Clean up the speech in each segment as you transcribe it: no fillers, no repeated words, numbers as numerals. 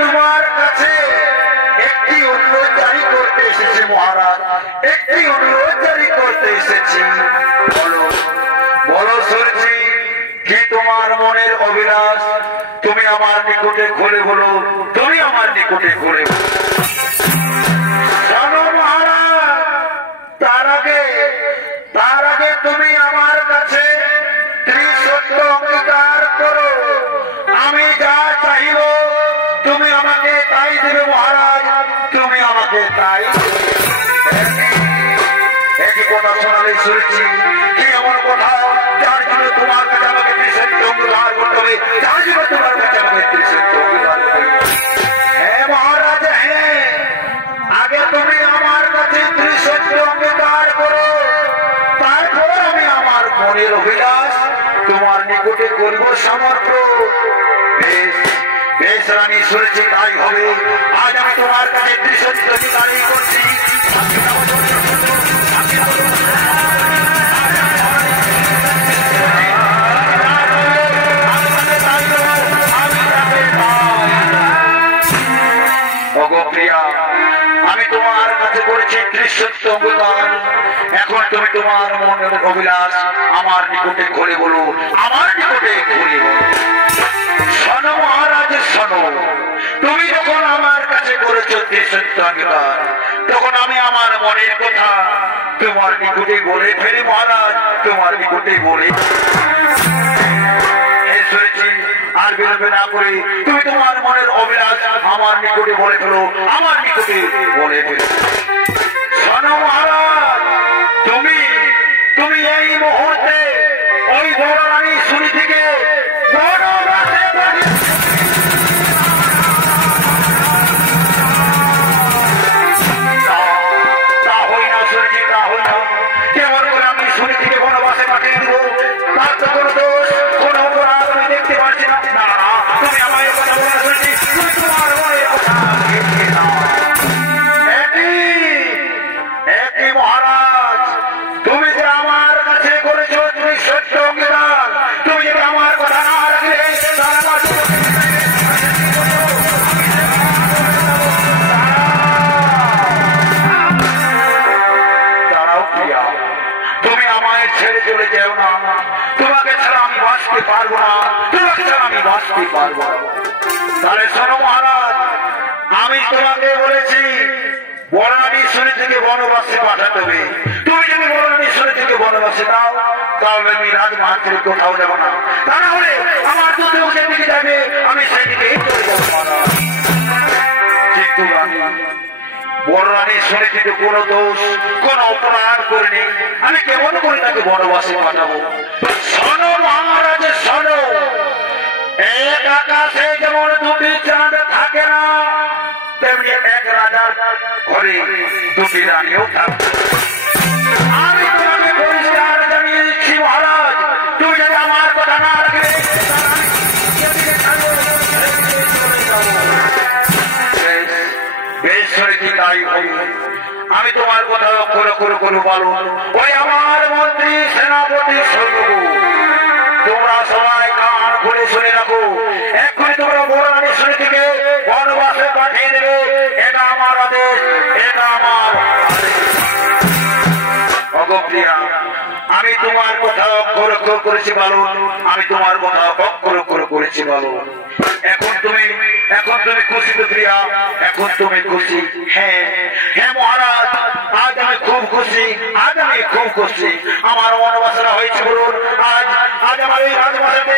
তোমার কাছে একটি অনুরোধ জারি করতে এসেছি মহারাজ, একটি অনুরোধ জারি করতে এসেছি। বলো বলো শুনছি, কি তোমার মনের অভিলাষ? তুমি আমার নিকটে খুলে বলো, তুমি আমার নিকটে খুলে বলো। শোনো মহারাজ, তার আগে তুমি আমার কাছে ত্রিসত্য অঙ্গীকার করো। আমি যা চাইব তুমি আমাকে তাই দেবে মহারাজ, তুমি আমাকে তাই একই কথা শোনালে শুনেছি। কি এমন কথা যার জন্য তোমার কাছে আমাকে ত্রিসত্য অঙ্গীকার করতে হবে, যার জন্য তোমার কাছে আমাকে ত্রিসত্য অঙ্গীকার করতে হবে? হ্যাঁ মহারাজ, হ্যাঁ, আগে তুমি আমার কাছে ত্রিসত্য অঙ্গীকার করো, তারপর আমি আমার মনের অভিলাষ তোমার নিকটে করব সমর্পণ। বেশ বেশ রানী, শুনেছি তাই হবে। আজ আমি তোমার কাছে ত্রিসত্য অঙ্গীকার করছি। আমি তোমার কাছে করেছি ত্রিসত্য অঙ্গীকার, এখন তুমি তোমার মনের অভিলাষ আমার নিকটে খুলে বলো, আমার নিকটে খুলে বলো। শোনো মহারাজ শোনো, তুমি যখন আমার কাছে করেছো ত্রিসত্য অঙ্গীকার, তখন আমি আমার মনের কথা তোমার নিকটে বলে ফেলি মহারাজ, তোমার নিকটে বলে শুনেছি। আর বিলম্ব না করে তুমি তোমার মনের অভিলাষ আমার নিকটে বলে ফেলো, আমার নিকটে বলে ফেলো। শোনো মহারাজ, তুমি এই মুহূর্তে ওই বড় রানী শুনি থেকে বনবাসে তা হই না শুনেছি, তা হই না। কেমন করে আমি শুনি থেকে বনবাসে পাঠিয়ে দিব? তার তো কোনো দোষ, কোনো অপরাধ আমি দেখতে পারছি না। না না, তুমি আমায় কথা বলে শুনেছি, তুমি তোমার কথা একই মহারাজ, তুমি যে আমার কাছে করেছো ত্রিসত্য অঙ্গীকার, তুমি যদি আমার কথা না রাখলে দাঁড়াও প্রিয়া, তুমি আমায় ছেড়ে চলে যেও না। তোমাকে ছাড়া আমি বাঁচতে পারবো না, তোমাকে ছাড়া আমি বাঁচতে পারবো না। তাহলে শোনো মহারাজ, আমি তোমাকে বলেছি বড় রানী শুনে থেকে বনবাসে পাঠাতে হবে। তুমি যদি বড় রানী শুনে থেকে বনবাসে দাও, তাহলে আমি রাজমহল থেকে কোথাও যাবো না। তা না হলে আমার দুটো যেদিকে যাবে আমি সেদিকে চলে যাবো মহারাজ। কিন্তু আমি বড় রানী শুনে থেকে কোনো দোষ, কোনো অপরাধ করিনি, আমি কেমন করে তাকে বনবাসে পাঠাবো? শোনো মহারাজ শোনো, এক আকাশে যেমন দুটি চাঁদ থাকে না, তেমনি এক রাজার ঘরে দুটি রানীও থাকে। আমি তোমাকে পরিষ্কার জানিয়ে দিচ্ছি মহারাজ, তুমি যদি আমার কথা না রাখবে বেশ শুনেছি তাই হবে। আমি তোমার কথা অক্ষর অক্ষর করে বলো। ওই আমার মন্ত্রী সেনাপতি সৈন্য, তোমরা সবাই কান খুলে শুনে রাখো, এক্ষুনি তোমরা বড় রানী শুনে থেকে বনবাসে পাঠিয়ে দেবে। এটা আমার আদেশ, এটা আমার অগপ্রিয়া। আমি তোমার কথা অক্ষর অক্ষর করেছি বলো, আমি তোমার কথা অক্ষর অক্ষর করেছি বলো। এখন তুমি খুশি তো প্রিয়া, এখন তুমি খুশি? হ্যাঁ হ্যাঁ মহারাজ, আজ আমি খুব খুশি, আজ আমি খুব খুশি। আমার বনবাসনা হয়েছে বলুন, আজ আমার এই রাজবাসাতে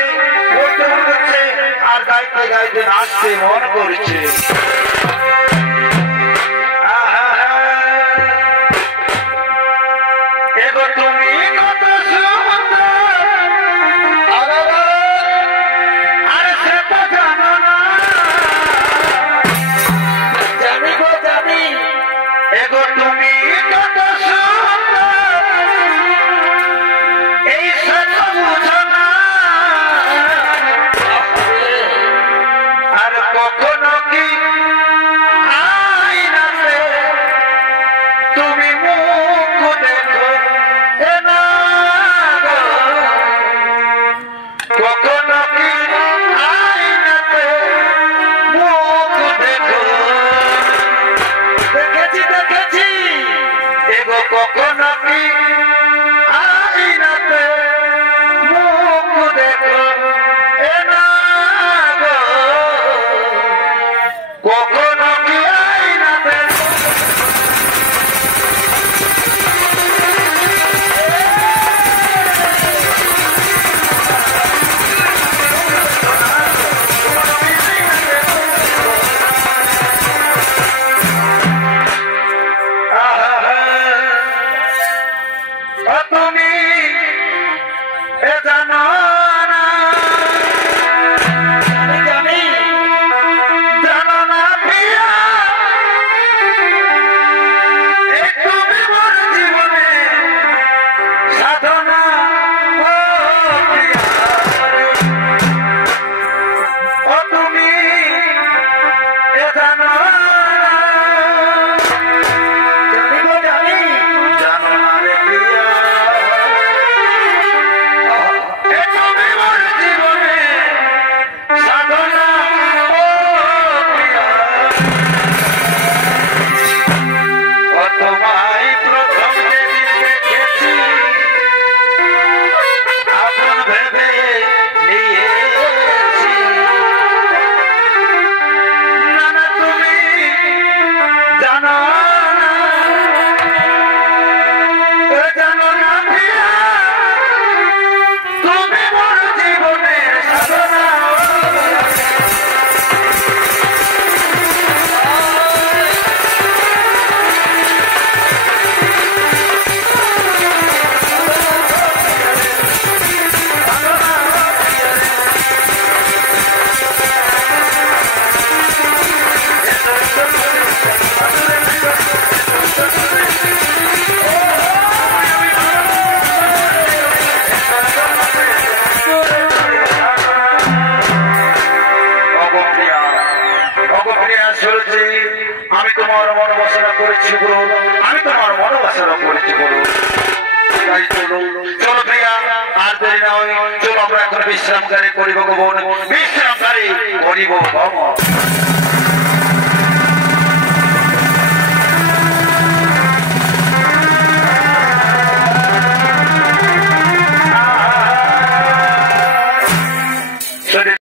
পড়তে মন করছে, আর গাইতে গাইতে নাচতে মন করছে। এগো তুমি কত সুন্দর, আরে সে তো জানো না, জানি গো জানি। এগো তুমি কত সুন্দর, এই সে তো বুঝো না, আর কখনো কি আয়নাতে তুমি মুখ দেখো না, কখনো কি আয়নাতে মুখ নাকি আইনাতে মুখ দেখো এ না গো কখনো কি আইনাতে আমি তোমার মনোবাসনা করেছি গুরু আমি তোমার মনোবাসনা করেছি গুরু তাই চলো চলো প্রিয়া আর দেরি না হয় চলো আমরা এখন বিশ্রামকারী করিব গোবন বিশ্রামকারী করিব ভবন